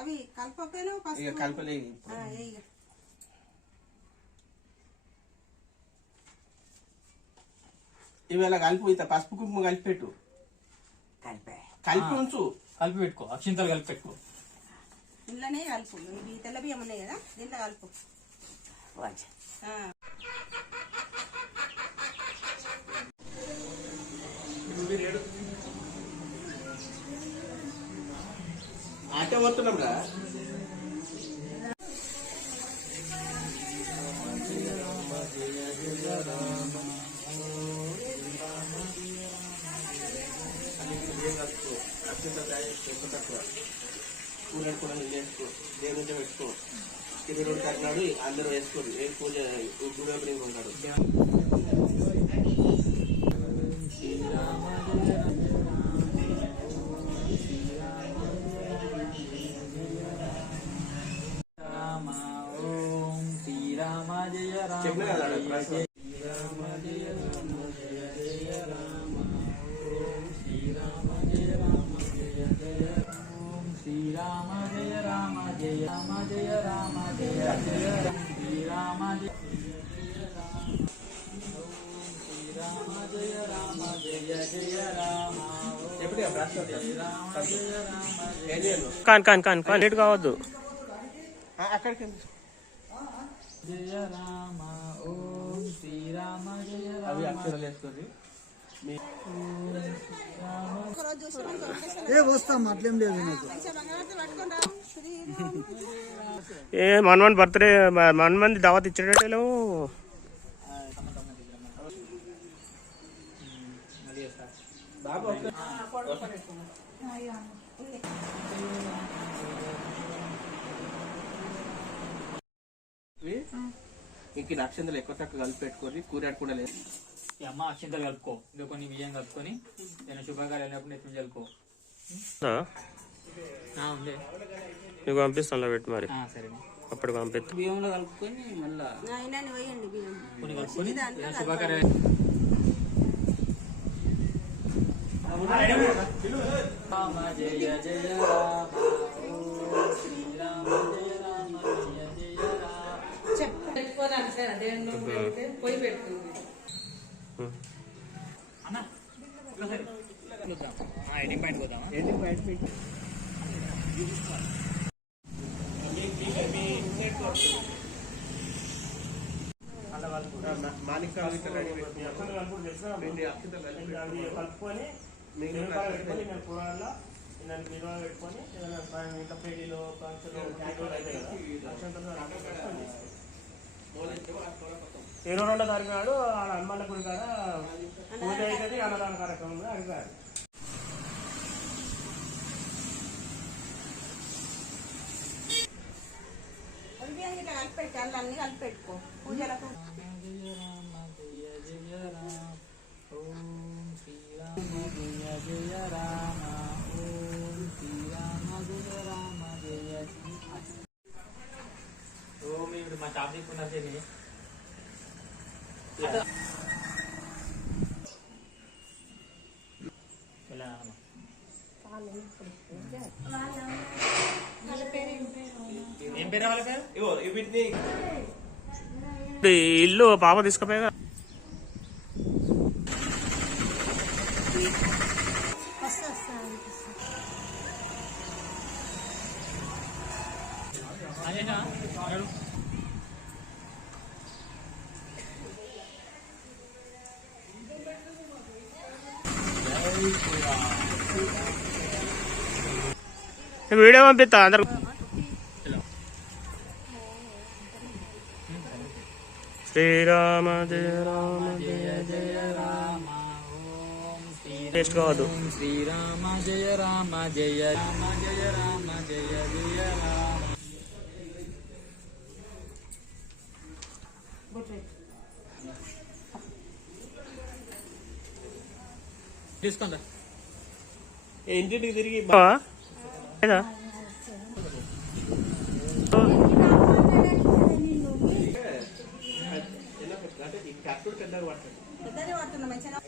అవి కలపకపోయినా కలపలే ఇవాళ కలిపి ఇంత పసుపు కుంకుమ కలిపి పెట్టు. కలిపి ఉంచు, కలిపి పెట్టుకో. అక్షింతలు కలిపి పెట్టుకో. ఇంట్లోనే కలుపు. ఇవి తెల్ల బియ్యం ఉన్నాయి కదా, దీంట్లో కలుపు. ఆట పోతున్నాం రా. కూరడు కూడా వేసుకో, దేవుడి పెట్టుకో. 22 కట్టినాడు అందరూ వేసుకోరు. ఏ పూజ గుడి ఓపెనింగ్ ఉంటాడు. చెప్పిన కదా శ్రీరామ జయ రామ జయ రామ జయ రామ జయ జయ శ్రీరామ జయ శ్రీరామ జయ రామ జయ జయ రామ కాన్ లేట్ కావద్దు. అక్కడికి జయ రామ ఓం శ్రీరామ జయ అవి అక్షరాలు వేసుకొని వస్తాం. అట్లేం లేదు నాకు. ఏ మన్మన్ బర్త్డే మన్మంది దావత్ ఇచ్చేటట్లు. ఇంక అక్షంతలు ఎక్కువ తక్కువ కలిపి పెట్టుకొని కూరాడు కూడా లేదు. అమ్మ అక్షింతలు కలుపుకో. ఇంకా కొన్ని బియ్యం కలుపుకొని నేను శుభకార్యాలు వెళ్ళినప్పుడు నెత్తి చల్లుకో. నీకు పంపిస్తాను పెట్టి మరి. సరే అప్పుడు పంపిస్తా. బియ్యంలో కలుపుకొని మళ్ళీ కొన్ని కలుపుకొని శుభకార్యాలు. రామ జయ జయ రామ శ్రీరామ జయ రామ జయ జయ పొయ్యి పెట్టు అన్న. ఎడింగ్ పాయింట్ పోదామా? ఎడింగ్ పాయింట్ కలుపుకొని కూరల్లో నిల్వ పెట్టుకొని ఏదైనా ఇంట్లో పెళ్లిలో ఫంక్షన్ 22వ తారీఖు నాడు ఆడ హనుమాన్ల గుడి కాడ పూజ అవుతుంది. అన్నదాన కార్యక్రమంలో అడిగారు. కలిపెట్టి అన్నీ కలిపెట్టుకో పూజలకు. ఓం శ్రీరామ జయ జయ రామ ఓం శ్రీరామ జయ రామ జయ. ఓం ఇప్పుడు మా షాప్ తీసుకున్నా సరే ఏం పేరు వాళ్ళ పేరు? ఇల్లు పాప తీసుకుపోయా. వీడియో పంపిస్తా అందరు. శ్రీరామ జయ రామ జయ జయ రామ టేస్ట్ కావద్దు. శ్రీరామ జయ రామ జయ రామ జయ రామ జయ జయ రామ. తీసుకుందా ఇంటింటికి తిరిగి లేదా అంటే ఈ కట్టుడు పెద్దగా పడుతుంది. పెద్దది పడుతున్నా మంచిగా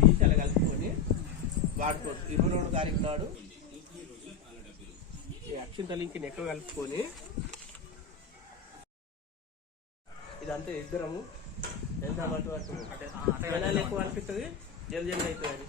తీసి అలా కలుపుకొని వాడుకోవచ్చు. 22 తారీఖు నాడు ఈ అక్షింతలు ఇంక నెక్క కలుపుకొని ఇదంతా ఇద్దరము ఎంత అటు జనాలు ఎక్కువ అనిపిస్తుంది, జల్దీ అవుతుంది అని